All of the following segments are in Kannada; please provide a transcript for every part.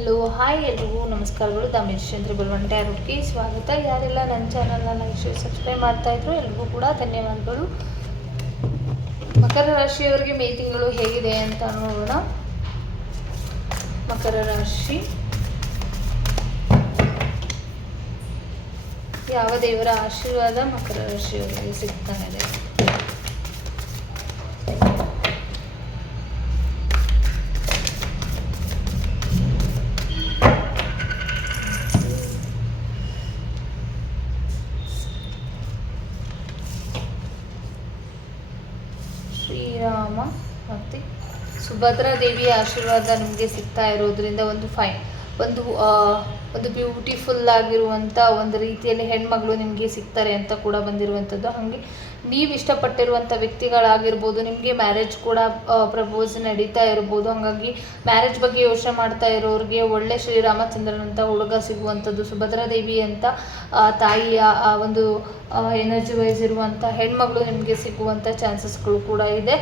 ಹಲೋ ಹಾಯ್ ಎಲ್ರಿಗೂ ನಮಸ್ಕಾರಗಳು. ದಾಮೇಶ್ಚಂದ್ರ ಬಲ್ವಂಟೆ ಆರೋಗ್ಯಕ್ಕೆ ಸ್ವಾಗತ. ಯಾರೆಲ್ಲ ನನ್ನ ಚಾನಲ್ನ ಲೈಕ್ ಶೇರ್ ಸಬ್ಸ್ಕ್ರೈಬ್ ಮಾಡ್ತಾಯಿದ್ರು ಎಲ್ರಿಗೂ ಕೂಡ ಧನ್ಯವಾದಗಳು. ಮಕರ ರಾಶಿಯವರಿಗೆ ಮೇ ತಿಂಗಳು ಹೇಗಿದೆ ಅಂತ ನೋಡೋಣ. ಮಕರ ರಾಶಿ, ಯಾವ ದೇವರ ಆಶೀರ್ವಾದ ಮಕರ ರಾಶಿಯವರಿಗೆ ಸಿಗ್ತಾ ಇದೆ? ಶ್ರೀರಾಮ ಮತ್ತು ಸುಭದ್ರಾ ದೇವಿಯ ಆಶೀರ್ವಾದ ನಿಮಗೆ ಸಿಗ್ತಾ ಇರೋದ್ರಿಂದ ಒಂದು ಬ್ಯೂಟಿಫುಲ್ ಆಗಿರುವಂಥ ಒಂದು ರೀತಿಯಲ್ಲಿ ಹೆಣ್ಮಗಳು ನಿಮಗೆ ಸಿಗ್ತಾರೆ ಅಂತ ಕೂಡ ಬಂದಿರುವಂಥದ್ದು. ಹಾಗೆ ನೀವು ಇಷ್ಟಪಟ್ಟಿರುವಂಥ ವ್ಯಕ್ತಿಗಳಾಗಿರ್ಬೋದು, ನಿಮಗೆ ಮ್ಯಾರೇಜ್ ಕೂಡ ಪ್ರಪೋಸ್ ನಡೀತಾ ಇರ್ಬೋದು. ಹಾಗಾಗಿ ಮ್ಯಾರೇಜ್ ಬಗ್ಗೆ ಯೋಚನೆ ಮಾಡ್ತಾ ಇರೋರಿಗೆ ಒಳ್ಳೆ ಶ್ರೀರಾಮಚಂದ್ರನಂತ ಹುಡುಗ ಸಿಗುವಂಥದ್ದು, ಸುಭದ್ರಾ ದೇವಿ ಅಂತ ತಾಯಿಯ ಒಂದು ಎನರ್ಜಿ ವೈಸ್ ಇರುವಂಥ ಹೆಣ್ಮಗಳು ನಿಮಗೆ ಸಿಗುವಂಥ ಚಾನ್ಸಸ್ಗಳು ಕೂಡ ಇದೆ.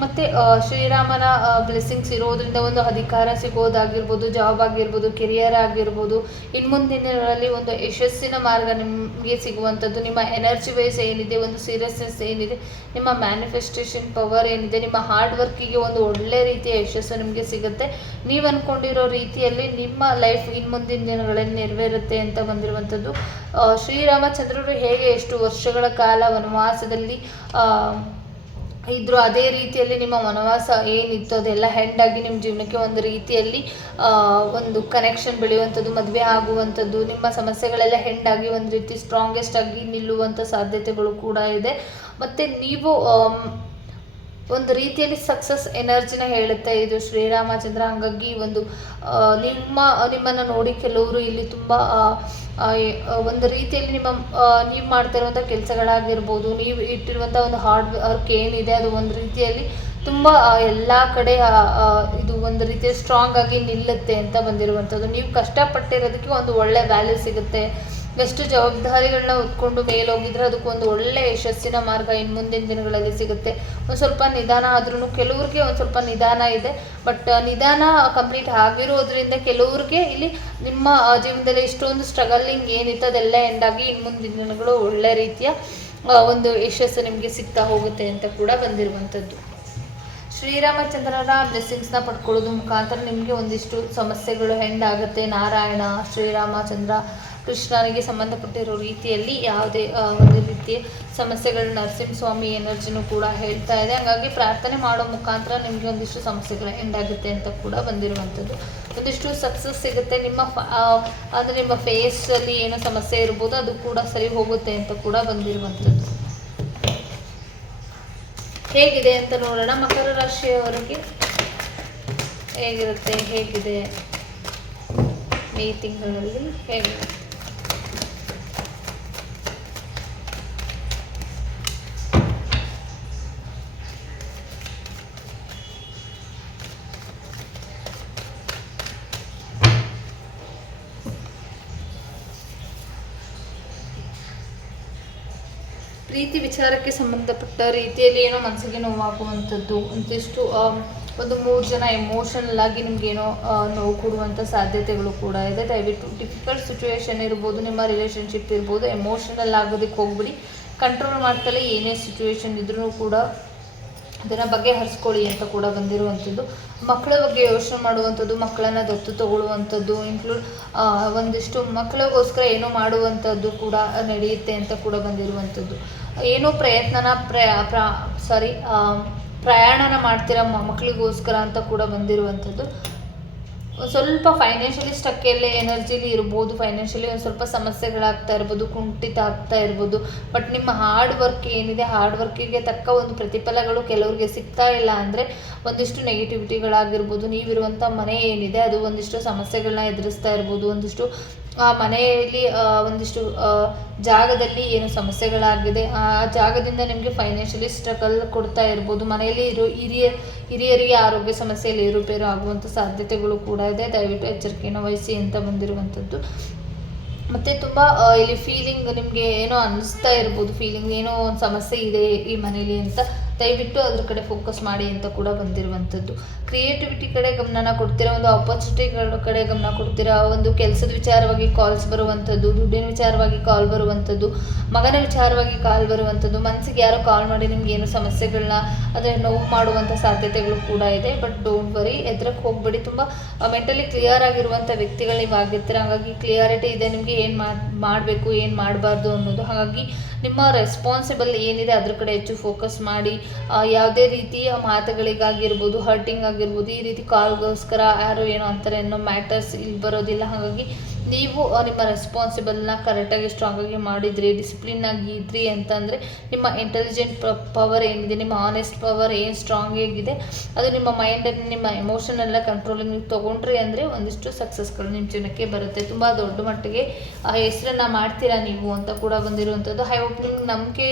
ಮತ್ತು ಶ್ರೀರಾಮನ ಬ್ಲೆಸ್ಸಿಂಗ್ಸ್ ಇರೋದ್ರಿಂದ ಒಂದು ಅಧಿಕಾರ ಸಿಗೋದಾಗಿರ್ಬೋದು, ಜಾಬ್ ಆಗಿರ್ಬೋದು, ಕೆರಿಯರ್ ಆಗಿರ್ಬೋದು, ಇನ್ನು ಮುಂದಿನ ದಿನಗಳಲ್ಲಿ ಒಂದು ಯಶಸ್ಸಿನ ಮಾರ್ಗ ನಿಮಗೆ ಸಿಗುವಂಥದ್ದು. ನಿಮ್ಮ ಎನರ್ಜಿ ವೈಸ್ ಏನಿದೆ, ಒಂದು ಸೀರಿಯಸ್ನೆಸ್ ಏನಿದೆ, ನಿಮ್ಮ ಮ್ಯಾನಿಫೆಸ್ಟೇಷನ್ ಪವರ್ ಏನಿದೆ, ನಿಮ್ಮ ಹಾರ್ಡ್ ವರ್ಕಿಗೆ ಒಂದು ಒಳ್ಳೆ ರೀತಿಯ ಯಶಸ್ಸು ನಿಮಗೆ ಸಿಗುತ್ತೆ. ನೀವು ಅಂದ್ಕೊಂಡಿರೋ ರೀತಿಯಲ್ಲಿ ನಿಮ್ಮ ಲೈಫ್ ಇನ್ನು ಮುಂದಿನ ದಿನಗಳಲ್ಲಿ ನೆರವೇರುತ್ತೆ ಅಂತ ಬಂದಿರುವಂಥದ್ದು. ಶ್ರೀರಾಮಚಂದ್ರರು ಹೇಗೆ ಎಷ್ಟು ವರ್ಷಗಳ ಕಾಲ ವನವಾಸದಲ್ಲಿ ಇದ್ದರು, ಅದೇ ರೀತಿಯಲ್ಲಿ ನಿಮ್ಮ ವನವಾಸ ಏನಿತ್ತು ಅದೆಲ್ಲ ಹೆಂಡಾಗಿ ನಿಮ್ಮ ಜೀವನಕ್ಕೆ ಒಂದು ರೀತಿಯಲ್ಲಿ ಒಂದು ಕನೆಕ್ಷನ್ ಬೆಳೆಯುವಂಥದ್ದು, ಮದುವೆ ಆಗುವಂಥದ್ದು, ನಿಮ್ಮ ಸಮಸ್ಯೆಗಳೆಲ್ಲ ಹೆಂಡಾಗಿ ಒಂದು ರೀತಿ ಸ್ಟ್ರಾಂಗೆಸ್ಟ್ ಆಗಿ ನಿಲ್ಲುವಂಥ ಸಾಧ್ಯತೆಗಳು ಕೂಡ ಇದೆ. ಮತ್ತು ನೀವು ಒಂದು ರೀತಿಯಲ್ಲಿ ಸಕ್ಸಸ್ ಎನರ್ಜಿನ ಹೇಳುತ್ತೆ ಇದು ಶ್ರೀರಾಮಚಂದ್ರ. ಹಾಗಾಗಿ ಒಂದು ನಿಮ್ಮನ್ನು ನೋಡಿ ಕೆಲವರು ಇಲ್ಲಿ ತುಂಬ ಒಂದು ರೀತಿಯಲ್ಲಿ ನೀವು ಮಾಡ್ತಾ ಇರುವಂಥ ಕೆಲಸಗಳಾಗಿರ್ಬೋದು, ನೀವು ಇಟ್ಟಿರುವಂಥ ಒಂದು ಹಾರ್ಡ್ ವರ್ಕ್ ಏನಿದೆ ಅದು ಒಂದು ರೀತಿಯಲ್ಲಿ ತುಂಬ ಎಲ್ಲ ಕಡೆ ಇದು ಒಂದು ರೀತಿಯ ಸ್ಟ್ರಾಂಗ್ ಆಗಿ ನಿಲ್ಲುತ್ತೆ ಅಂತ ಬಂದಿರುವಂಥದ್ದು. ನೀವು ಕಷ್ಟಪಟ್ಟಿರೋದಕ್ಕೆ ಒಂದು ಒಳ್ಳೆ ವ್ಯಾಲ್ಯೂ ಸಿಗುತ್ತೆ. ಎಷ್ಟು ಜವಾಬ್ದಾರಿಗಳನ್ನ ಹೊತ್ಕೊಂಡು ಮೇಲೋಗಿದ್ರೆ ಅದಕ್ಕೊಂದು ಒಳ್ಳೆ ಯಶಸ್ಸಿನ ಮಾರ್ಗ ಇನ್ನು ಮುಂದಿನ ದಿನಗಳಲ್ಲಿ ಸಿಗುತ್ತೆ. ಒಂದು ಸ್ವಲ್ಪ ನಿಧಾನ ಆದ್ರೂ ಕೆಲವ್ರಿಗೆ ಒಂದು ಸ್ವಲ್ಪ ನಿಧಾನ ಇದೆ, ಬಟ್ ನಿಧಾನ ಕಂಪ್ಲೀಟ್ ಆಗಿರೋದ್ರಿಂದ ಕೆಲವ್ರಿಗೆ ಇಲ್ಲಿ ನಿಮ್ಮ ಜೀವನದಲ್ಲಿ ಇಷ್ಟೊಂದು ಸ್ಟ್ರಗಲಿಂಗ್ ಏನಿತ್ತು ಅದೆಲ್ಲ ಎಂಡಾಗಿ ಇನ್ನು ಮುಂದಿನ ದಿನಗಳು ಒಳ್ಳೆ ರೀತಿಯ ಒಂದು ಯಶಸ್ಸು ನಿಮಗೆ ಸಿಗ್ತಾ ಹೋಗುತ್ತೆ ಅಂತ ಕೂಡ ಬಂದಿರುವಂಥದ್ದು. ಶ್ರೀರಾಮಚಂದ್ರರ ಬ್ಲೆಸ್ಸಿಂಗ್ಸ್ನ ಪಡ್ಕೊಳ್ಳೋದು ಮುಖಾಂತರ ನಿಮಗೆ ಒಂದಿಷ್ಟು ಸಮಸ್ಯೆಗಳು ಹೆಂಡಾಗುತ್ತೆ. ನಾರಾಯಣ, ಶ್ರೀರಾಮಚಂದ್ರ, ಕೃಷ್ಣನಿಗೆ ಸಂಬಂಧಪಟ್ಟಿರೋ ರೀತಿಯಲ್ಲಿ ಯಾವುದೇ ಒಂದು ರೀತಿಯ ಸಮಸ್ಯೆಗಳು ನರಸಿಂಹಸ್ವಾಮಿ ಎನರ್ಜಿನೂ ಕೂಡ ಹೇಳ್ತಾ ಇದೆ. ಹಾಗಾಗಿ ಪ್ರಾರ್ಥನೆ ಮಾಡೋ ಮುಖಾಂತರ ನಿಮಗೆ ಒಂದಿಷ್ಟು ಸಮಸ್ಯೆಗಳು ಎಂಡಾಗುತ್ತೆ ಅಂತ ಕೂಡ ಬಂದಿರುವಂಥದ್ದು. ಒಂದಿಷ್ಟು ಸಕ್ಸಸ್ ಸಿಗುತ್ತೆ. ನಿಮ್ಮ ಫೇಸಲ್ಲಿ ಏನೋ ಸಮಸ್ಯೆ ಇರ್ಬೋದು ಅದು ಕೂಡ ಸರಿ ಹೋಗುತ್ತೆ ಅಂತ ಕೂಡ ಬಂದಿರುವಂಥದ್ದು. ಹೇಗಿದೆ ಅಂತ ನೋಡೋಣ. ಮಕರ ರಾಶಿಯವರಿಗೆ ಹೇಗಿದೆ ಮೇ ತಿಂಗಳಲ್ಲಿ ಹೇಗಿರುತ್ತೆ? ಪ್ರೀತಿ ವಿಚಾರಕ್ಕೆ ಸಂಬಂಧಪಟ್ಟ ರೀತಿಯಲ್ಲಿ ಏನೋ ಮನಸ್ಸಿಗೆ ನೋವಾಗುವಂಥದ್ದು, ಒಂದಿಷ್ಟು ಒಂದು 3 ಜನ ಎಮೋಷನಲ್ ಆಗಿ ನಿಮಗೇನೋ ನೋವು ಕೊಡುವಂಥ ಸಾಧ್ಯತೆಗಳು ಕೂಡ ಇದೆ. ದಯವಿಟ್ಟು ಡಿಫಿಕಲ್ಟ್ ಸಿಚುವೇಶನ್ ಇರ್ಬೋದು, ನಿಮ್ಮ ರಿಲೇಷನ್ಶಿಪ್ ಇರ್ಬೋದು, ಎಮೋಷನಲ್ ಆಗೋದಕ್ಕೆ ಹೋಗ್ಬಿಡಿ. ಕಂಟ್ರೋಲ್ ಮಾಡ್ತಲೇ ಏನೇ ಸಿಚುವೇಶನ್ ಇದ್ರೂ ಕೂಡ ಅದನ್ನು ಬಗೆಹರಿಸ್ಕೊಳ್ಳಿ ಅಂತ ಕೂಡ ಬಂದಿರುವಂಥದ್ದು. ಮಕ್ಕಳ ಬಗ್ಗೆ ಯೋಚನೆ ಮಾಡುವಂಥದ್ದು, ಮಕ್ಕಳನ್ನು ದತ್ತು ತಗೊಳ್ಳುವಂಥದ್ದು, ಒಂದಿಷ್ಟು ಮಕ್ಕಳಿಗೋಸ್ಕರ ಏನೋ ಮಾಡುವಂಥದ್ದು ಕೂಡ ನಡೆಯುತ್ತೆ ಅಂತ ಕೂಡ ಬಂದಿರುವಂಥದ್ದು. ಏನೋ ಪ್ರಯಾಣನ ಮಾಡ್ತೀರಾ ಮಕ್ಕಳಿಗೋಸ್ಕರ ಅಂತ ಕೂಡ ಬಂದಿರುವಂಥದ್ದು. ಸ್ವಲ್ಪ ಫೈನಾನ್ಷಿಯಲಿ ಸ್ಟಕ್ಕೆಲ್ಲೇ ಎನರ್ಜಿಲಿ ಇರ್ಬೋದು, ಫೈನಾನ್ಷಿಯಲಿ ಒಂದು ಸ್ವಲ್ಪ ಸಮಸ್ಯೆಗಳಾಗ್ತಾ ಇರ್ಬೋದು, ಕುಂಠಿತ ಆಗ್ತಾ ಇರ್ಬೋದು. ಬಟ್ ನಿಮ್ಮ ಹಾರ್ಡ್ ವರ್ಕ್ ಏನಿದೆ, ಹಾರ್ಡ್ ವರ್ಕಿಗೆ ತಕ್ಕ ಒಂದು ಪ್ರತಿಫಲಗಳು ಕೆಲವ್ರಿಗೆ ಸಿಗ್ತಾ ಇಲ್ಲ ಅಂದರೆ ಒಂದಿಷ್ಟು ನೆಗೆಟಿವಿಟಿಗಳಾಗಿರ್ಬೋದು, ನೀವಿರುವಂಥ ಮನೆ ಏನಿದೆ ಅದು ಒಂದಿಷ್ಟು ಸಮಸ್ಯೆಗಳನ್ನ ಎದುರಿಸ್ತಾ ಇರ್ಬೋದು, ಒಂದಿಷ್ಟು ಆ ಮನೆಯಲ್ಲಿ ಒಂದಿಷ್ಟು ಜಾಗದಲ್ಲಿ ಏನು ಸಮಸ್ಯೆಗಳಾಗಿದೆ, ಆ ಜಾಗದಿಂದ ನಿಮಗೆ ಫೈನಾನ್ಷಿಯಲಿ ಸ್ಟ್ರಗಲ್ ಕೊಡ್ತಾ ಇರ್ಬೋದು. ಮನೆಯಲ್ಲಿ ಹಿರಿಯರಿಗೆ ಆರೋಗ್ಯ ಸಮಸ್ಯೆಯಲ್ಲಿ ಏರುಪೇರು ಆಗುವಂಥ ಸಾಧ್ಯತೆಗಳು ಕೂಡ ಇದೆ. ದಯವಿಟ್ಟು ಎಚ್ಚರಿಕೆಯನ್ನು ವಹಿಸಿ ಅಂತ ಬಂದಿರುವಂಥದ್ದು. ಮತ್ತು ತುಂಬ ಇಲ್ಲಿ ಫೀಲಿಂಗ್ ನಿಮಗೆ ಏನೋ ಅನ್ನಿಸ್ತಾ ಇರ್ಬೋದು, ಫೀಲಿಂಗ್ ಏನೋ ಒಂದು ಸಮಸ್ಯೆ ಇದೆ ಈ ಮನೇಲಿ ಅಂತ. ದಯವಿಟ್ಟು ಅದ್ರ ಕಡೆ ಫೋಕಸ್ ಮಾಡಿ ಅಂತ ಕೂಡ ಬಂದಿರುವಂಥದ್ದು. ಕ್ರಿಯೇಟಿವಿಟಿ ಕಡೆ ಗಮನ ಕೊಡ್ತೀರಾ, ಒಂದು ಆಪರ್ಚುನಿಟಿಗಳ ಕಡೆ ಗಮನ ಕೊಡ್ತೀರಾ, ಒಂದು ಕೆಲಸದ ವಿಚಾರವಾಗಿ ಕಾಲ್ಸ್ ಬರುವಂಥದ್ದು, ದುಡ್ಡಿನ ವಿಚಾರವಾಗಿ ಕಾಲ್ ಬರುವಂಥದ್ದು, ಮಗನ ವಿಚಾರವಾಗಿ ಕಾಲ್ ಬರುವಂಥದ್ದು, ಮನಸ್ಸಿಗೆ ಯಾರೋ ಕಾಲ್ ಮಾಡಿ ನಿಮ್ಗೆ ಏನು ಸಮಸ್ಯೆಗಳನ್ನ ಅಂದರೆ ನೋವು ಮಾಡುವಂಥ ಸಾಧ್ಯತೆಗಳು ಕೂಡ ಇದೆ. ಬಟ್ ಡೋಂಟ್ ವರಿ, ಎದ್ರಕ್ಕೆ ಹೋಗ್ಬೇಡಿ. ತುಂಬ ಮೆಂಟಲಿ ಕ್ಲಿಯರ್ ಆಗಿರುವಂಥ ವ್ಯಕ್ತಿಗಳು ನೀವು ಆಗಿರ್ತೀರ. ಹಾಗಾಗಿ ಕ್ಲಿಯಾರಿಟಿ ಇದೆ ನಿಮಗೆ ಏನು ಮಾಡಬೇಕು ಏನು ಮಾಡಬಾರ್ದು ಅನ್ನೋದು. ಹಾಗಾಗಿ ನಿಮ್ಮ ರೆಸ್ಪಾನ್ಸಿಬಲ್ ಏನಿದೆ ಅದ್ರ ಕಡೆ ಹೆಚ್ಚು ಫೋಕಸ್ ಮಾಡಿ. ಯಾವುದೇ ರೀತಿಯ ಮಾತುಗಳಿಗಾಗಿರ್ಬೋದು, ಹರ್ಟಿಂಗ್ ಆಗಿರ್ಬೋದು, ಈ ರೀತಿ ಕಾಲ್ಗೋಸ್ಕರ ಯಾರು ಏನೋ ಅಂತಾರೆ ಅನ್ನೋ ಮ್ಯಾಟರ್ಸ್ ಇಲ್ಲಿ ಬರೋದಿಲ್ಲ. ಹಾಗಾಗಿ ನೀವು ನಿಮ್ಮ ರೆಸ್ಪಾನ್ಸಿಬಲ್ನ ಕರೆಕ್ಟಾಗಿ ಸ್ಟ್ರಾಂಗಾಗಿ ಮಾಡಿದ್ರಿ, ಡಿಸಿಪ್ಲಿನ್ ಆಗಿ ಇದ್ರಿ ಅಂತಂದರೆ ನಿಮ್ಮ ಇಂಟೆಲಿಜೆಂಟ್ ಪವರ್ ಏನಿದೆ, ನಿಮ್ಮ ಆನೆಸ್ಟ್ ಪವರ್ ಏನು ಸ್ಟ್ರಾಂಗ್ ಆಗಿದೆ, ಅದು ನಿಮ್ಮ ಮೈಂಡನ್ನು ನಿಮ್ಮ ಎಮೋಷನ್ ಎಲ್ಲ ಕಂಟ್ರೋಲಿಂಗ್ ನೀವು ತೊಗೊಂಡ್ರಿ ಅಂದರೆ ಒಂದಿಷ್ಟು ಸಕ್ಸಸ್ಗಳು ನಿಮ್ಮ ಜೀವನಕ್ಕೆ ಬರುತ್ತೆ. ತುಂಬ ದೊಡ್ಡ ಮಟ್ಟಿಗೆ ಹೆಸರನ್ನು ಮಾಡ್ತೀರಾ ನೀವು ಅಂತ ಕೂಡ ಬಂದಿರುವಂಥದ್ದು. ಐ ಹೋಪ್ ನಿಮ್ಗೆ ನಂಬಿಕೆ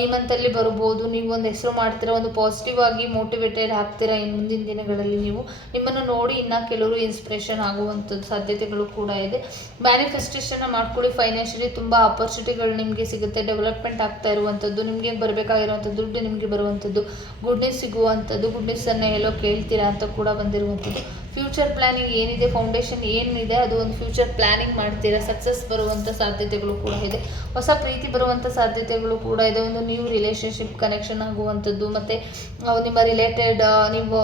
ಈ ಮಂತಲ್ಲಿ ಬರ್ಬೋದು. ನೀವು ಒಂದು ಹೆಸರು ಮಾಡ್ತೀರಾ, ಒಂದು ಪಾಸಿಟಿವ್ ಆಗಿ ಮೋಟಿವೇಟೆಡ್ ಆಗ್ತೀರಾ. ಇನ್ನು ಮುಂದಿನ ದಿನಗಳಲ್ಲಿ ನೀವು ನಿಮ್ಮನ್ನು ನೋಡಿ ಇನ್ನು ಕೆಲವರು ಇನ್ಸ್ಪಿರೇಷನ್ ಆಗುವಂಥದ್ದು ಸಾಧ್ಯತೆಗಳು ಕೂಡ ಇದೆ. ಮ್ಯಾನಿಫೆಸ್ಟೇಷನ್ ಮಾಡ್ಕೊಳ್ಳಿ. ಫೈನಾನ್ಷಿಯಲಿ ತುಂಬ ಆಪರ್ಚುನಿಟಿಗಳು ನಿಮಗೆ ಸಿಗುತ್ತೆ. ಡೆವಲಪ್ಮೆಂಟ್ ಆಗ್ತಾ ಇರುವಂಥದ್ದು, ನಿಮಗೆ ಬರಬೇಕಾಗಿರುವಂಥದ್ದು ದುಡ್ಡು ನಿಮಗೆ ಬರುವಂಥದ್ದು, ಗುಡ್ ನ್ಯೂಸ್ ಸಿಗುವಂಥದ್ದು, ಗುಡ್ ನ್ಯೂಸನ್ನು ಎಲ್ಲೋ ಕೇಳ್ತೀರಾ ಅಂತ ಕೂಡ ಬಂದಿರುವಂಥದ್ದು. ಫ್ಯೂಚರ್ ಪ್ಲ್ಯಾನಿಂಗ್ ಏನಿದೆ, ಫೌಂಡೇಶನ್ ಏನಿದೆ ಅದು ಒಂದು ಫ್ಯೂಚರ್ ಪ್ಲ್ಯಾನಿಂಗ್ ಮಾಡ್ತೀರಾ. ಸಕ್ಸಸ್ ಬರುವಂಥ ಸಾಧ್ಯತೆಗಳು ಕೂಡ ಇದೆ. ಹೊಸ ಪ್ರೀತಿ ಬರುವಂಥ ಸಾಧ್ಯತೆಗಳು ಕೂಡ ಇದೆ. ಒಂದು ನ್ಯೂ ರಿಲೇಷನ್ಶಿಪ್ ಕನೆಕ್ಷನ್ ಆಗುವಂಥದ್ದು, ಮತ್ತು ನಿಮ್ಮ ರಿಲೇಟೆಡ್ ನೀವು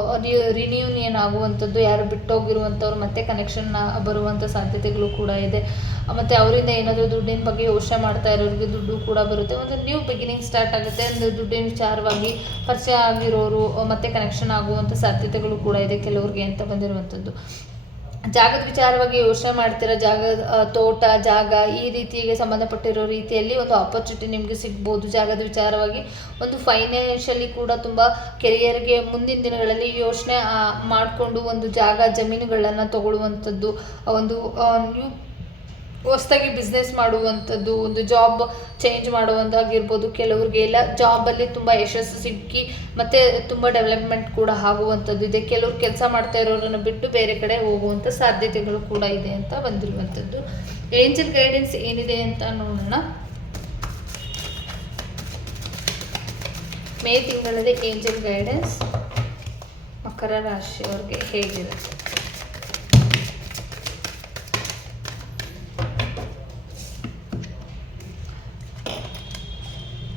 ರಿನ್ಯೂನಿಯನ್ ಆಗುವಂಥದ್ದು, ಯಾರು ಬಿಟ್ಟೋಗಿರುವಂಥವ್ರು ಮತ್ತೆ ಕನೆಕ್ಷನ್ ಬರುವಂಥ ಸಾಧ್ಯತೆಗಳು ಕೂಡ ಇದೆ. ಮತ್ತು ಅವರಿಂದ ಏನಾದರೂ ದುಡ್ಡಿನ ಬಗ್ಗೆ ಯೋಚನೆ ಮಾಡ್ತಾ ಇರೋರಿಗೆ ದುಡ್ಡು ಕೂಡ ಬರುತ್ತೆ. ಒಂದು ನ್ಯೂ ಬಿಗಿನಿಂಗ್ ಸ್ಟಾರ್ಟ್ ಆಗುತ್ತೆ. ಒಂದು ದುಡ್ಡಿನ ವಿಚಾರವಾಗಿ ಪರಿಚಯ ಆಗಿರೋರು ಮತ್ತೆ ಕನೆಕ್ಷನ್ ಆಗುವಂಥ ಸಾಧ್ಯತೆಗಳು ಕೂಡ ಇದೆ ಕೆಲವ್ರಿಗೆ ಅಂತ ಬಂದಿರುವಂಥದ್ದು. ಜಾಗದ ವಿಚಾರವಾಗಿ ಯೋಚನೆ ಮಾಡ್ತೀರಾ. ತೋಟ, ಜಾಗ ಈ ರೀತಿಗೆ ಸಂಬಂಧಪಟ್ಟಿರೋ ರೀತಿಯಲ್ಲಿ ಒಂದು ಆಪರ್ಚುನಿಟಿ ನಿಮಗೆ ಸಿಗ್ಬೋದು. ಜಾಗದ ವಿಚಾರವಾಗಿ ಒಂದು ಫೈನಾನ್ಷಿಯಲಿ ಕೂಡ ತುಂಬ ಕೆರಿಯರ್ಗೆ ಮುಂದಿನ ದಿನಗಳಲ್ಲಿ ಯೋಚನೆ ಮಾಡಿಕೊಂಡು ಒಂದು ಜಾಗ ಜಮೀನುಗಳನ್ನು ತಗೊಳ್ಳುವಂಥದ್ದು, ಒಂದು ನ್ಯೂ ಹೊಸದಾಗಿ ಬಿಸ್ನೆಸ್ ಮಾಡುವಂಥದ್ದು, ಒಂದು ಜಾಬ್ ಚೇಂಜ್ ಮಾಡುವಂಥದ್ದಾಗಿರ್ಬೋದು. ಕೆಲವ್ರಿಗೆ ಎಲ್ಲ ಜಾಬಲ್ಲಿ ತುಂಬ ಯಶಸ್ಸು ಸಿಕ್ಕಿ ಮತ್ತು ತುಂಬ ಡೆವಲಪ್ಮೆಂಟ್ ಕೂಡ ಆಗುವಂಥದ್ದು ಇದೆ. ಕೆಲವ್ರು ಕೆಲಸ ಮಾಡ್ತಾ ಇರೋರನ್ನು ಬಿಟ್ಟು ಬೇರೆ ಕಡೆ ಹೋಗುವಂಥ ಸಾಧ್ಯತೆಗಳು ಕೂಡ ಇದೆ ಅಂತ ಬಂದಿರುವಂಥದ್ದು. ಏಂಜಲ್ ಗೈಡೆನ್ಸ್ ಏನಿದೆ ಅಂತ ನೋಡೋಣ. ಮೇ ತಿಂಗಳಲ್ಲಿ ಏಂಜಲ್ ಗೈಡೆನ್ಸ್ ಮಕರ ರಾಶಿಯವ್ರಿಗೆ ಹೇಗಿರುತ್ತೆ?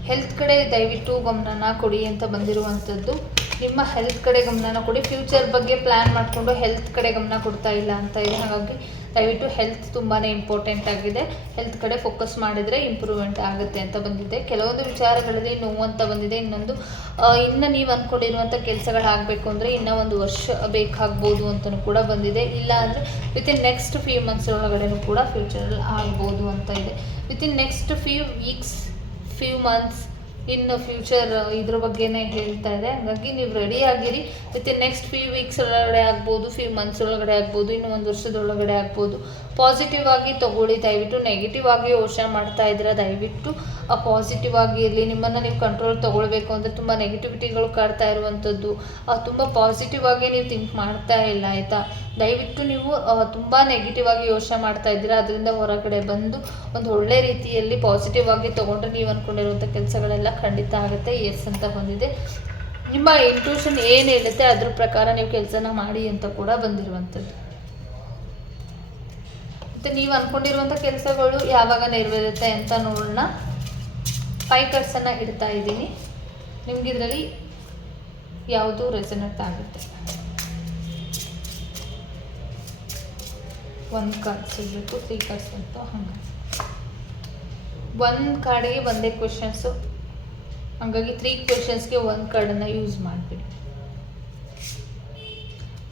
ಹೆಲ್ತ್ ಕಡೆ ದಯವಿಟ್ಟು ಗಮನ ಕೊಡಿ ಅಂತ ಬಂದಿರುವಂಥದ್ದು. ನಿಮ್ಮ ಹೆಲ್ತ್ ಕಡೆ ಗಮನ ಕೊಡಿ. ಫ್ಯೂಚರ್ ಬಗ್ಗೆ ಪ್ಲ್ಯಾನ್ ಮಾಡಿಕೊಂಡು ಹೆಲ್ತ್ ಕಡೆ ಗಮನ ಕೊಡ್ತಾ ಇಲ್ಲ ಅಂತ ಇದೆ. ಹಾಗಾಗಿ ದಯವಿಟ್ಟು ಹೆಲ್ತ್ ತುಂಬಾ ಇಂಪಾರ್ಟೆಂಟ್ ಆಗಿದೆ. ಹೆಲ್ತ್ ಕಡೆ ಫೋಕಸ್ ಮಾಡಿದರೆ ಇಂಪ್ರೂವ್ಮೆಂಟ್ ಆಗುತ್ತೆ ಅಂತ ಬಂದಿದೆ. ಕೆಲವೊಂದು ವಿಚಾರಗಳಲ್ಲಿ ನೋವು ಅಂತ ಬಂದಿದೆ. ಇನ್ನೊಂದು ಇನ್ನು ನೀವು ಅಂದ್ಕೊಂಡಿರುವಂಥ ಕೆಲಸಗಳಾಗಬೇಕು ಅಂದರೆ ಇನ್ನೂ ಒಂದು ವರ್ಷ ಬೇಕಾಗ್ಬೋದು ಅಂತಲೂ ಕೂಡ ಬಂದಿದೆ. ಇಲ್ಲ ಅಂದರೆ ವಿತಿನ್ ನೆಕ್ಸ್ಟ್ ಫ್ಯೂ ಮಂತ್ಸ್ ಒಳಗಡೆನೂ ಕೂಡ ಫ್ಯೂಚರಲ್ಲಿ ಆಗ್ಬೋದು ಅಂತ ಇದೆ. Within next few weeks, few months ಇನ್ನು ಫ್ಯೂಚರ್ ಇದ್ರ ಬಗ್ಗೆನೇ ಹೇಳ್ತಾ ಇದೆ. ಹಾಗಾಗಿ ನೀವು ರೆಡಿ ಆಗಿರಿ. ವಿತಿನ್ ನೆಕ್ಸ್ಟ್ ಫ್ಯೂ ವೀಕ್ಸ್ ಒಳಗಡೆ ಆಗ್ಬೋದು, ಫ್ಯೂ ಮಂತ್ಸ್ ಒಳಗಡೆ ಆಗ್ಬೋದು, ಇನ್ನು ಒಂದು ವರ್ಷದೊಳಗಡೆ ಆಗ್ಬೋದು. ಪಾಸಿಟಿವ್ ಆಗಿ ತೊಗೊಳ್ಳಿ. ದಯವಿಟ್ಟು ನೆಗೆಟಿವ್ ಆಗಿ ಯೋಚನೆ ಮಾಡ್ತಾ ಇದ್ದೀರಾ, ದಯವಿಟ್ಟು ಪಾಸಿಟಿವ್ ಆಗಿ ಇರಲಿ. ನಿಮ್ಮನ್ನು ನೀವು ಕಂಟ್ರೋಲ್ ತೊಗೊಳ್ಬೇಕು ಅಂದರೆ ತುಂಬ ನೆಗೆಟಿವಿಟಿಗಳು ಕಾಡ್ತಾ ಇರುವಂಥದ್ದು, ತುಂಬ ಪಾಸಿಟಿವ್ ಆಗಿ ನೀವು ಥಿಂಕ್ ಮಾಡ್ತಾ ಇಲ್ಲ ಆಯಿತಾ. ದಯವಿಟ್ಟು ನೀವು ತುಂಬ ನೆಗೆಟಿವ್ ಆಗಿ ಯೋಚನೆ ಮಾಡ್ತಾ ಇದ್ದೀರಾ. ಅದರಿಂದ ಹೊರಗಡೆ ಬಂದು ಒಂದು ಒಳ್ಳೆ ರೀತಿಯಲ್ಲಿ ಪಾಸಿಟಿವ್ ಆಗಿ ತೊಗೊಂಡ್ರೆ ನೀವು ಅಂದ್ಕೊಂಡಿರುವಂಥ ಕೆಲಸಗಳೆಲ್ಲ ಖಂಡಿತ ಆಗುತ್ತೆ. ಎಸ್ ಅಂತ ಬಂದಿದೆ. ನಿಮ್ಮ ಇಂಟ್ಯೂಷನ್ ಏನು ಹೇಳುತ್ತೆ ಅದ್ರ ಪ್ರಕಾರ ನೀವು ಕೆಲಸನ ಮಾಡಿ ಅಂತ ಕೂಡ ಬಂದಿರುವಂಥದ್ದು. ಮತ್ತು ನೀವು ಅಂದ್ಕೊಂಡಿರುವಂಥ ಕೆಲಸಗಳು ಯಾವಾಗ ನೆರವೇರುತ್ತೆ ಅಂತ ನೋಡೋಣ. 5 ಕಾರ್ಡ್ಸನ್ನು ಇಡ್ತಾ ಇದ್ದೀನಿ. ನಿಮ್ಗೆ ಇದರಲ್ಲಿ ಯಾವುದು ರೆಸನೇಟ್ ಆಗುತ್ತೆ? 1 ಕಾರ್ಡ್ ಸಿಗಬೇಕು, 3 ಕಾರ್ಡ್ಸ್ ಅಂತ ಹಂಗೆ 1 ಕಾರ್ಡಿಗೆ ಒಂದೇ ಕ್ವೆಶನ್ಸು. ಹಾಗಾಗಿ 3 ಕ್ವೆಶನ್ಸ್ಗೆ 1 ಕಾರ್ಡನ್ನು ಯೂಸ್ ಮಾಡಿಬಿಡಿ.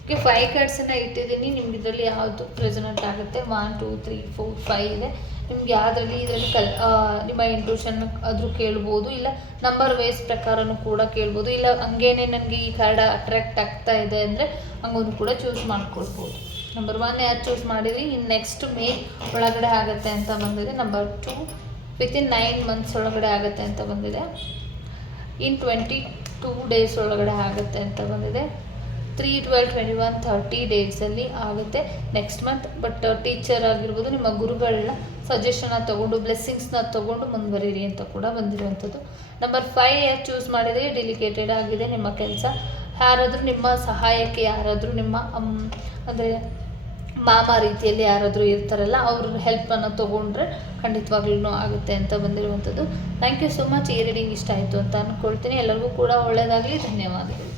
ಓಕೆ, 5 ಕಾರ್ಡ್ಸನ್ನು ಇಟ್ಟಿದ್ದೀನಿ. ನಿಮ್ಗೆ ಇದರಲ್ಲಿ ಯಾವುದು ರೆಸನೇಟ್ ಆಗುತ್ತೆ? 1 2 3 4 5 ಇದೆ. ನಿಮ್ಗೆ ಯಾವುದರಲ್ಲಿ ಇದರಲ್ಲಿ ನಿಮ್ಮ ಇಂಟ್ಯೂಷನ್ ಆದರೂ ಕೇಳ್ಬೋದು, ಇಲ್ಲ ನಂಬರ್ ವೈಸ್ ಪ್ರಕಾರನೂ ಕೂಡ ಕೇಳ್ಬೋದು, ಇಲ್ಲ ಹಂಗೇನೆ ನನಗೆ ಈ ಕಾರ್ಡ್ ಅಟ್ರಾಕ್ಟ್ ಆಗ್ತಾ ಇದೆ ಅಂದರೆ ಹಂಗೊಂದು ಕೂಡ ಚೂಸ್ ಮಾಡ್ಕೊಳ್ಬೋದು. ನಂಬರ್ 1 ಯಾರು ಚೂಸ್ ಮಾಡಿರಿ. ಇನ್ನು ನೆಕ್ಸ್ಟ್ ಮೇ ಒಳಗಡೆ ಆಗುತ್ತೆ ಅಂತ ಬಂದಿದೆ. ನಂಬರ್ 2 ವಿತಿನ್ 9 ಮಂತ್ಸ್ ಒಳಗಡೆ ಆಗುತ್ತೆ ಅಂತ ಬಂದಿದೆ. ಇನ್ 22 ಡೇಸ್ ಒಳಗಡೆ ಆಗುತ್ತೆ ಅಂತ ಬಂದಿದೆ. 3, 12, 21, 30 ಡೇಸಲ್ಲಿ ಆಗುತ್ತೆ ನೆಕ್ಸ್ಟ್ ಮಂತ್. ಬಟ್ ಟೀಚರ್ ಆಗಿರ್ಬೋದು ನಿಮ್ಮ ಗುರುಗಳ ಸಜೆಷನ್ನ ತೊಗೊಂಡು ಬ್ಲೆಸ್ಸಿಂಗ್ಸ್ನ ತೊಗೊಂಡು ಮುಂದುವರಿರಿ ಅಂತ ಕೂಡ ಬಂದಿರುವಂಥದ್ದು. ನಂಬರ್ 5 ಚೂಸ್ ಮಾಡಿದರೆ ಡೆಲಿಕೇಟೆಡ್ ಆಗಿದೆ ನಿಮ್ಮ ಕೆಲಸ. ಯಾರಾದರೂ ನಿಮ್ಮ ಸಹಾಯಕ್ಕೆ ಯಾರಾದರೂ ನಿಮ್ಮ ಅಂದರೆ ಮಾಮ ರೀತಿಯಲ್ಲಿ ಯಾರಾದರೂ ಇರ್ತಾರಲ್ಲ ಅವ್ರ ಹೆಲ್ಪನ್ನು ತೊಗೊಂಡ್ರೆ ಖಂಡಿತವಾಗ್ಲೂ ಆಗುತ್ತೆ ಅಂತ ಬಂದಿರುವಂಥದ್ದು. Thank you so much. ಈ ರೀಡಿಂಗ್ ಇಷ್ಟ ಆಯಿತು ಅಂತ ಅಂದ್ಕೊಳ್ತೀನಿ. ಎಲ್ಲರಿಗೂ ಕೂಡ ಒಳ್ಳೆಯದಾಗಲಿ. ಧನ್ಯವಾದಗಳು.